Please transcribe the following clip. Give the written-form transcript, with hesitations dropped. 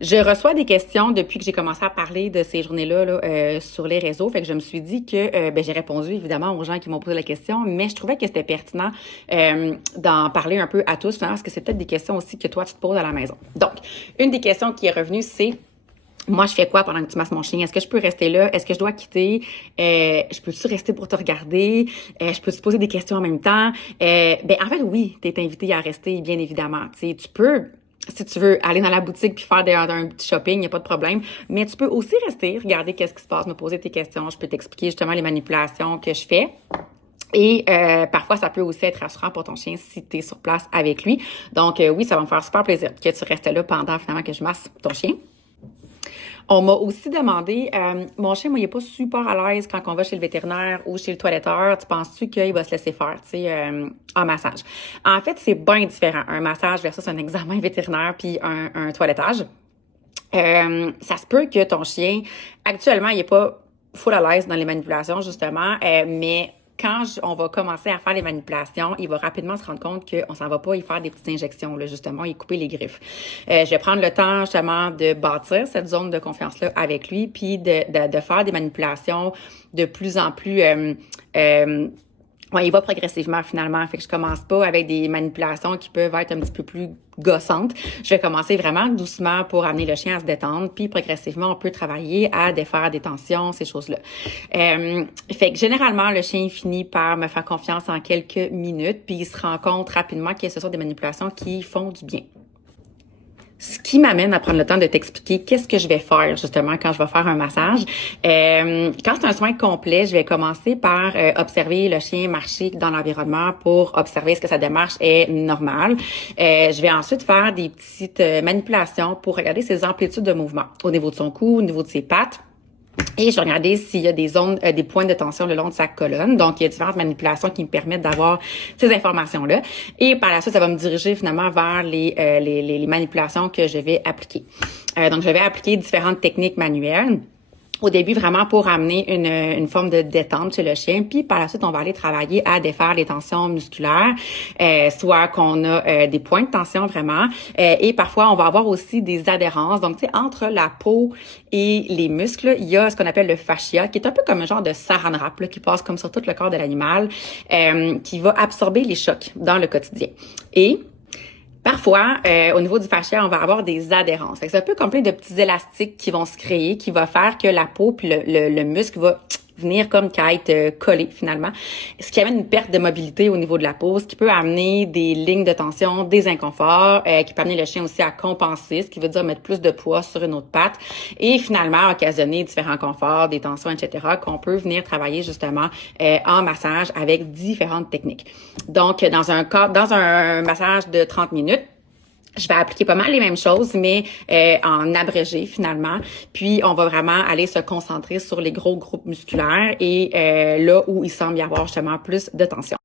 Je reçois des questions depuis que j'ai commencé à parler de ces journées-là là, sur les réseaux. Fait que je me suis dit que j'ai répondu évidemment aux gens qui m'ont posé la question, mais je trouvais que c'était pertinent d'en parler un peu à tous, finalement, parce que c'est peut-être des questions aussi que toi tu te poses à la maison. Donc, une des questions qui est revenue, c'est moi, je fais quoi pendant que tu masses mon chien? Est-ce que je peux rester là? Est-ce que je dois quitter? Je peux-tu rester pour te regarder? Je peux te poser des questions en même temps? En fait, oui, tu es invité à rester, bien évidemment. Tu sais, tu peux, si tu veux, aller dans la boutique puis faire un petit shopping, il n'y a pas de problème. Mais tu peux aussi rester, regarder qu'est-ce qui se passe, me poser tes questions. Je peux t'expliquer justement les manipulations que je fais. Et parfois, ça peut aussi être rassurant pour ton chien si tu es sur place avec lui. Donc, oui, ça va me faire super plaisir que tu restes là pendant finalement que je masse ton chien. On m'a aussi demandé, mon chien, moi, il est pas super à l'aise quand on va chez le vétérinaire ou chez le toiletteur. Tu penses-tu qu'il va se laisser faire, tu sais, en massage? En fait, c'est bien différent, un massage versus un examen vétérinaire puis un toilettage. Ça se peut que ton chien, actuellement, il est pas full à l'aise dans les manipulations, justement, mais on va commencer à faire les manipulations, il va rapidement se rendre compte qu'on s'en va pas y faire des petites injections, là, justement, y couper les griffes. Je vais prendre le temps, justement, de bâtir cette zone de confiance-là avec lui, puis de faire des manipulations de plus en plus ouais, il va progressivement finalement. Fait que je commence pas avec des manipulations qui peuvent être un petit peu plus gossantes. Je vais commencer vraiment doucement pour amener le chien à se détendre, puis progressivement, on peut travailler à défaire des tensions, ces choses-là. Fait que généralement, le chien finit par me faire confiance en quelques minutes, puis il se rend compte rapidement que ce sont des manipulations qui font du bien. Ce qui m'amène à prendre le temps de t'expliquer qu'est-ce que je vais faire justement quand je vais faire un massage. Quand c'est un soin complet, je vais commencer par observer le chien marcher dans l'environnement pour observer est-ce que sa démarche est normale. Je vais ensuite faire des petites manipulations pour regarder ses amplitudes de mouvement au niveau de son cou, au niveau de ses pattes. Et je vais regarder s'il y a des zones, des points de tension le long de sa colonne. Donc, il y a différentes manipulations qui me permettent d'avoir ces informations-là. Et par la suite, ça va me diriger finalement vers les manipulations que je vais appliquer. Donc, je vais appliquer différentes techniques manuelles. Au début, vraiment pour amener une forme de détente chez le chien. Puis par la suite, on va aller travailler à défaire les tensions musculaires, soit qu'on a des points de tension vraiment. Et parfois, on va avoir aussi des adhérences. Donc, tu sais, entre la peau et les muscles, il y a ce qu'on appelle le fascia, qui est un peu comme un genre de saran wrap là, qui passe comme sur tout le corps de l'animal, qui va absorber les chocs dans le quotidien. Et parfois, au niveau du fascia, on va avoir des adhérences. C'est un peu comme plein de petits élastiques qui vont se créer, qui va faire que la peau puis le muscle va venir comme qu'à être collé finalement, ce qui amène une perte de mobilité au niveau de la peau, ce qui peut amener des lignes de tension, des inconforts, qui peut amener le chien aussi à compenser, ce qui veut dire mettre plus de poids sur une autre patte et finalement occasionner différents conforts, des tensions, etc., qu'on peut venir travailler justement en massage avec différentes techniques. Donc, dans un massage de 30 minutes, je vais appliquer pas mal les mêmes choses, mais en abrégé finalement. Puis, on va vraiment aller se concentrer sur les gros groupes musculaires et là où il semble y avoir justement plus de tension.